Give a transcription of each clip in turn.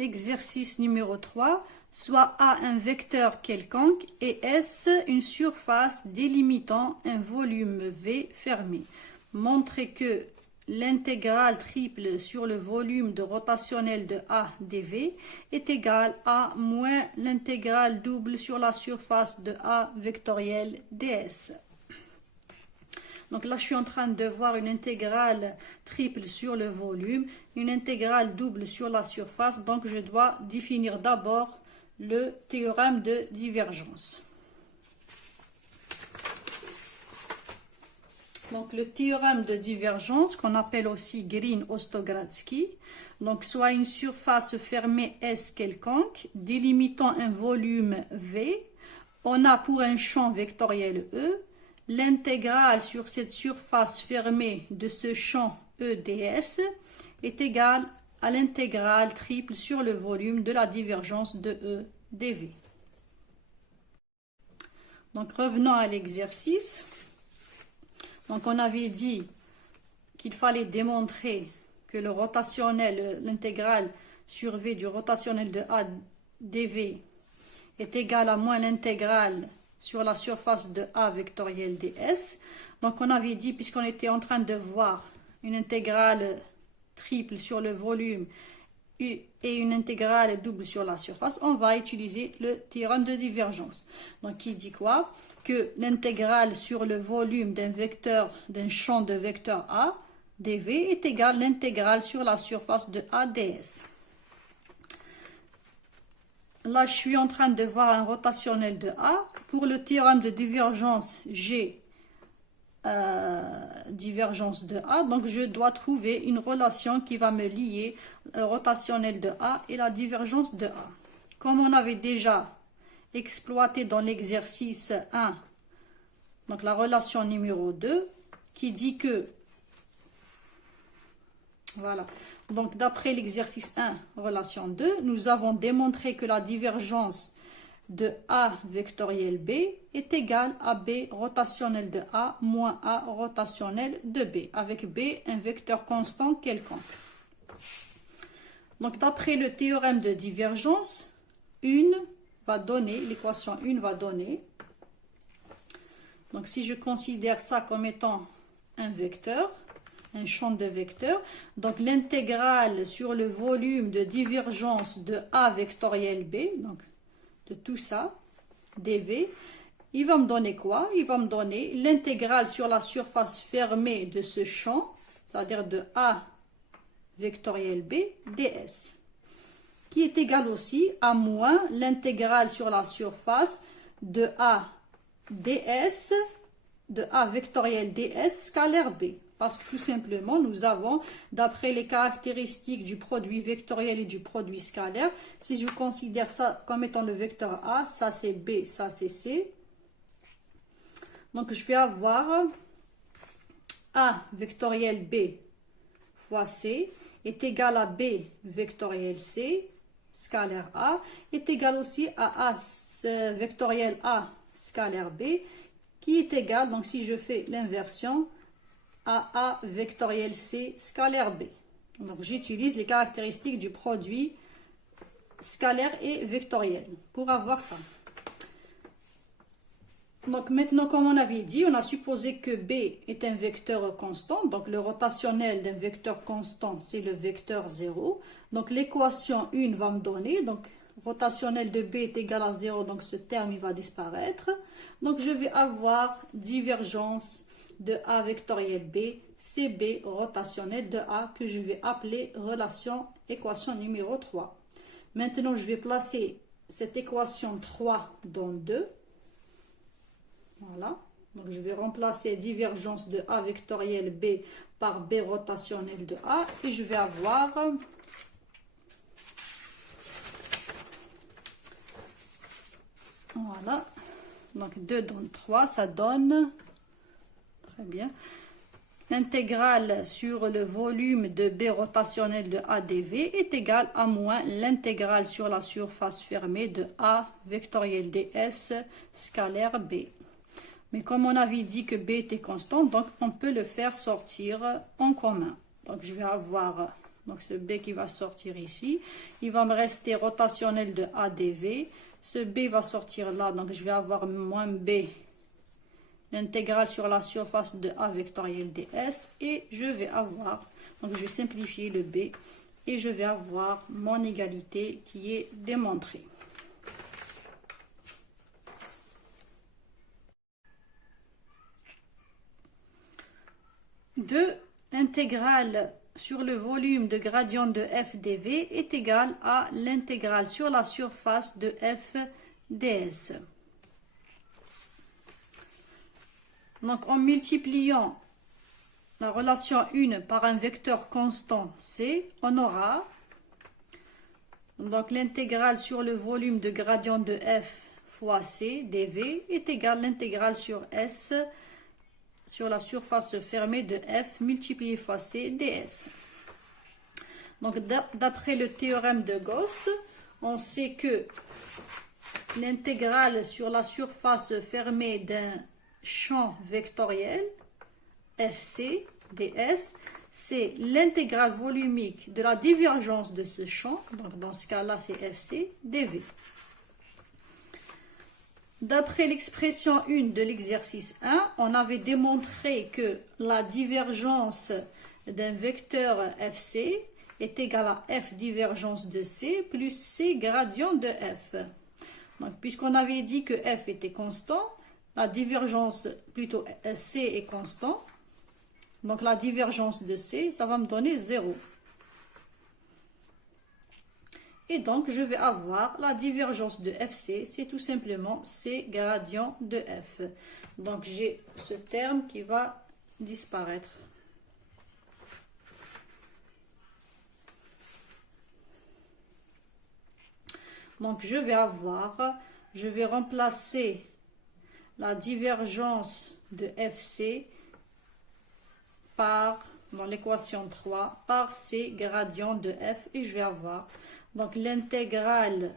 Exercice numéro 3. Soit A un vecteur quelconque et S une surface délimitant un volume V fermé. Montrez que l'intégrale triple sur le volume de rotationnel de A dV est égale à moins l'intégrale double sur la surface de A vectorielle ds. Donc là, je suis en train de voir une intégrale triple sur le volume, une intégrale double sur la surface. Donc, je dois définir d'abord le théorème de divergence. Donc, le théorème de divergence, qu'on appelle aussi Green-Ostogradsky, donc soit une surface fermée S quelconque, délimitant un volume V, on a pour un champ vectoriel E, l'intégrale sur cette surface fermée de ce champ EDS est égale à l'intégrale triple sur le volume de la divergence de E dV. Donc revenons à l'exercice. Donc on avait dit qu'il fallait démontrer que le rotationnel, l'intégrale sur V du rotationnel de A dV est égal à moins l'intégrale sur la surface de A vectorielle ds. Donc on avait dit, puisqu'on était en train de voir une intégrale triple sur le volume et une intégrale double sur la surface, on va utiliser le théorème de divergence. Donc qui dit quoi? Que l'intégrale sur le volume d'un vecteur, d'un champ de vecteur A dV est égale à l'intégrale sur la surface de A ds. Là, je suis en train de voir un rotationnel de A. Pour le théorème de divergence, j'ai divergence de A. Donc, je dois trouver une relation qui va me lier le rotationnel de A et la divergence de A. Comme on avait déjà exploité dans l'exercice 1, donc la relation numéro 2, qui dit que, voilà, donc d'après l'exercice 1, relation 2, nous avons démontré que la divergence de A vectoriel B est égale à B rotationnel de A moins A rotationnel de B, avec B un vecteur constant quelconque. Donc d'après le théorème de divergence, l'équation 1 va donner, donc si je considère ça comme étant un vecteur, un champ de vecteurs, donc l'intégrale sur le volume de divergence de A vectoriel B, donc de tout ça, dV, il va me donner quoi? Il va me donner l'intégrale sur la surface fermée de ce champ, c'est-à-dire de A vectoriel B ds, qui est égal aussi à moins l'intégrale sur la surface de A ds, de A vectoriel ds scalaire B. Parce que tout simplement, nous avons, d'après les caractéristiques du produit vectoriel et du produit scalaire, si je considère ça comme étant le vecteur A, ça c'est B, ça c'est C. Donc je vais avoir A vectoriel B fois C est égal à B vectoriel C, scalaire A, est égal aussi à A vectoriel A, scalaire B, qui est égal, donc si je fais l'inversion, à A vectoriel C scalaire B. Donc j'utilise les caractéristiques du produit scalaire et vectoriel pour avoir ça. Donc maintenant, comme on avait dit, on a supposé que B est un vecteur constant. Donc le rotationnel d'un vecteur constant, c'est le vecteur 0. Donc l'équation 1 va me donner, donc rotationnel de B est égal à 0, donc ce terme il va disparaître. Donc je vais avoir divergence de A vectoriel B, CB rotationnel de A, que je vais appeler équation numéro 3. Maintenant, je vais placer cette équation 3 dans 2. Voilà. Donc, je vais remplacer divergence de A vectoriel B par B rotationnel de A. Et je vais avoir voilà. Donc, 2 dans 3, ça donne... Très bien. L'intégrale sur le volume de B rotationnel de AdV est égale à moins l'intégrale sur la surface fermée de A vectoriel ds scalaire B. Mais comme on avait dit que B était constant, donc on peut le faire sortir en commun. Donc je vais avoir Donc ce B qui va sortir ici. Il va me rester rotationnel de AdV. Ce B va sortir là, donc je vais avoir moins B, l'intégrale sur la surface de A vectoriel ds. Et je vais avoir, donc je vais simplifier le B, et je vais avoir mon égalité qui est démontrée. L'intégrale sur le volume de gradient de f dv est égale à l'intégrale sur la surface de f ds. Donc en multipliant la relation 1 par un vecteur constant c, on aura donc l'intégrale sur le volume de gradient de f fois c dv est égale à l'intégrale sur s sur la surface fermée de f multiplié fois c ds. Donc d'après le théorème de Gauss, on sait que l'intégrale sur la surface fermée d'un champ vectoriel fc ds, c'est l'intégrale volumique de la divergence de ce champ, donc dans ce cas-là c'est fc dv. D'après l'expression 1 de l'exercice 1, on avait démontré que la divergence d'un vecteur fc est égale à f divergence de c plus c gradient de f. Donc, puisqu'on avait dit que f était constant, la divergence, plutôt c est constant, donc la divergence de c, ça va me donner 0. Et donc, je vais avoir la divergence de fc, c'est tout simplement c gradient de f. Donc, j'ai ce terme qui va disparaître. Donc, je vais remplacer la divergence de fc par, dans l'équation 3, par c gradient de f, et je vais avoir donc l'intégrale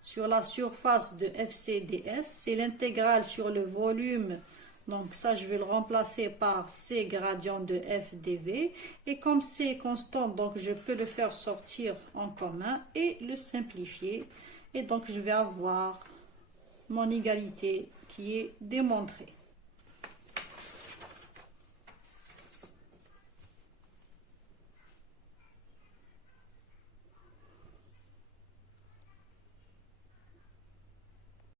sur la surface de fc ds, c'est l'intégrale sur le volume, donc ça je vais le remplacer par c gradient de f dv, et comme c est constant, donc je peux le faire sortir en commun et le simplifier, et donc je vais avoir mon égalité qui est démontrée.